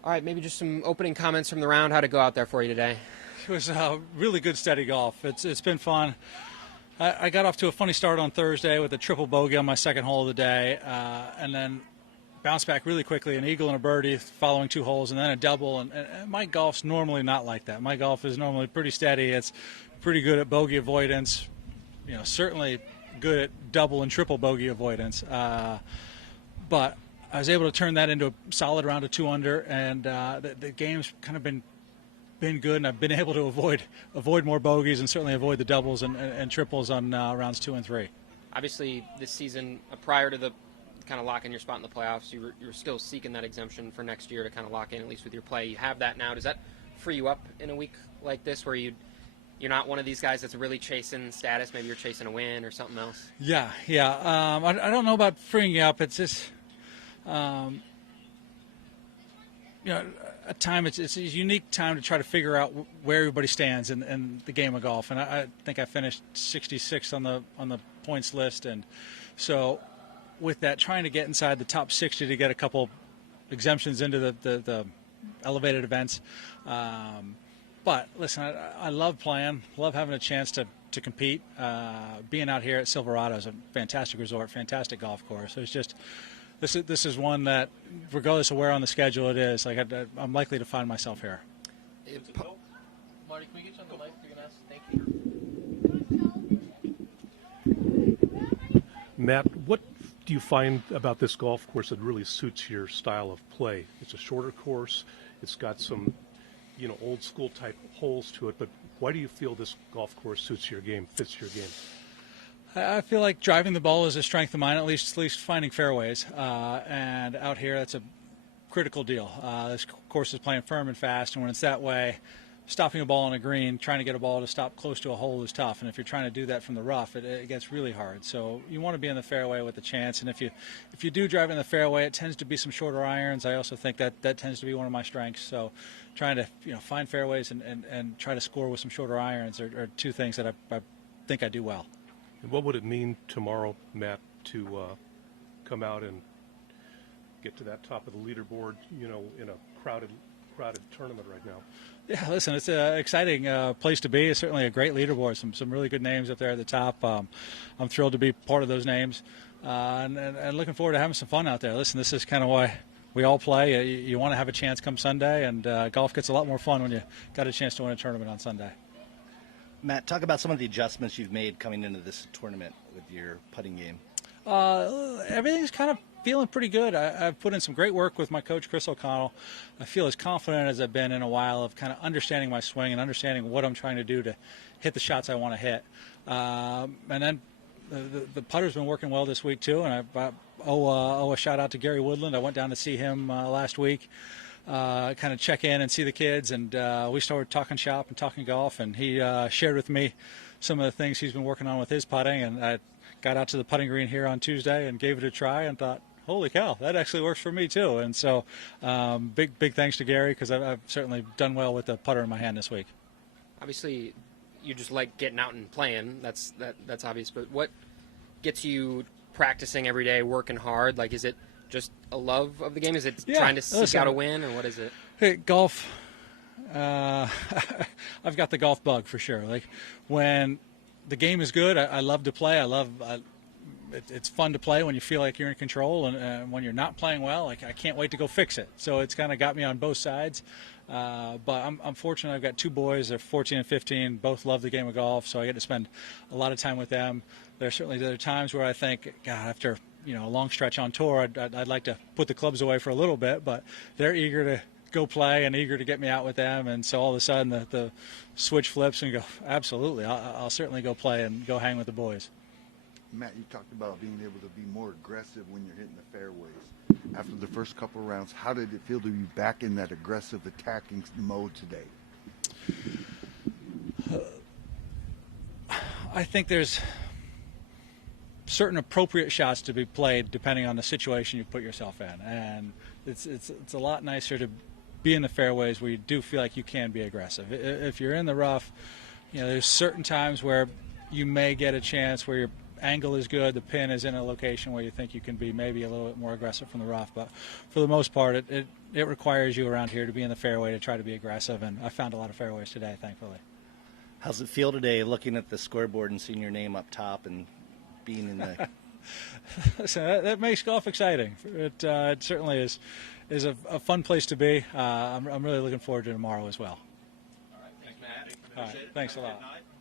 All right, maybe just some opening comments from the round. How'd it go out there for you today? It was really good, steady golf. It's been fun. I got off to a funny start on Thursday with a triple bogey on my second hole of the day, and then bounced back really quickly, an eagle and a birdie following 2 holes, and then a double. And my golf's normally not like that. My golf is normally pretty steady. It's pretty good at bogey avoidance. Certainly good at double and triple bogey avoidance. But I was able to turn that into a solid round of 2 under, and the game's kind of been good, and I've been able to avoid more bogeys and certainly avoid the doubles and triples on rounds 2 and 3. Obviously, this season, prior to the kind of locking your spot in the playoffs, you were still seeking that exemption for next year to kind of lock in, at least with your play. You have that now. Does that free you up in a week like this where you're not one of these guys that's really chasing status? Maybe you're chasing a win or something else? Yeah. I don't know about freeing you up. It's just, a time. It's a unique time to try to figure out where everybody stands in the game of golf. And I think I finished 66 on the points list, and so with that, trying to get inside the top 60 to get a couple exemptions into the elevated events. But listen, I love playing, love having a chance to compete. Being out here at Silverado is a fantastic resort, fantastic golf course. So it's just this is one that, regardless of where on the schedule it is, like I'm likely to find myself here. Marty, can we get you on the mic? You're gonna ask. Thank you. Matt, what do you find about this golf course that really suits your style of play? It's a shorter course. It's got some, old school type holes to it. But why do you feel this golf course suits your game, fits your game? I feel like driving the ball is a strength of mine, at least finding fairways. And out here, that's a critical deal. This course is playing firm and fast, and when it's that way, stopping a ball on a green, trying to get a ball to stop close to a hole is tough. And if you're trying to do that from the rough, it gets really hard. So you want to be in the fairway with a chance. And if you do drive in the fairway, it tends to be some shorter irons. I also think that tends to be one of my strengths. So trying to find fairways and try to score with some shorter irons are 2 things that I think I do well. And what would it mean tomorrow, Matt, to come out and get to that top of the leaderboard, in a crowded tournament right now? Yeah, listen, it's an exciting place to be. It's certainly a great leaderboard, some really good names up there at the top. I'm thrilled to be part of those names, and looking forward to having some fun out there. Listen, this is kind of why we all play. You want to have a chance come Sunday, and golf gets a lot more fun when you got a chance to win a tournament on Sunday. Matt, talk about some of the adjustments you've made coming into this tournament with your putting game. Everything's kind of feeling pretty good. I've put in some great work with my coach, Chris O'Connell. I feel as confident as I've been in a while of kind of understanding my swing and understanding what I'm trying to do to hit the shots I want to hit. And then the putter's been working well this week too, and I owe a shout out to Gary Woodland. I went down to see him last week. Kind of check in and see the kids, and we started talking shop and talking golf, and he shared with me some of the things he's been working on with his putting, and I got out to the putting green here on Tuesday and gave it a try and thought, holy cow, that actually works for me too. And so big thanks to Gary, because I've certainly done well with the putter in my hand this week. Obviously, you just like getting out and playing. That's obvious, but what gets you practicing every day, working hard? Like, is it just a love of the game? Is it trying to seek out a win, or what is it? Hey, golf. I've got the golf bug for sure. Like, when the game is good, I love to play. It's fun to play when you feel like you're in control, and when you're not playing well, like, I can't wait to go fix it. So it's kind of got me on both sides. But I'm fortunate. I've got 2 boys. They're 14 and 15. Both love the game of golf, so I get to spend a lot of time with them. There are times where I think, God, after a long stretch on tour, I'd like to put the clubs away for a little bit, but they're eager to go play and eager to get me out with them, and so all of a sudden the switch flips and you go, absolutely, I'll certainly go play and go hang with the boys. Matt, you talked about being able to be more aggressive when you're hitting the fairways. After the first couple of rounds, how did it feel to be back in that aggressive attacking mode today? I think there's certain appropriate shots to be played depending on the situation you put yourself in, and it's a lot nicer to be in the fairways where you do feel like you can be aggressive. If you're in the rough, there's certain times where you may get a chance where your angle is good, the pin is in a location where you think you can be maybe a little bit more aggressive from the rough, but for the most part, it requires you around here to be in the fairway to try to be aggressive, and I found a lot of fairways today, thankfully. How's it feel today looking at the scoreboard and seeing your name up top and being in the... So that makes golf exciting. It certainly is a fun place to be. I'm really looking forward to tomorrow as well. All right, thanks, Matt. All right, thanks a lot.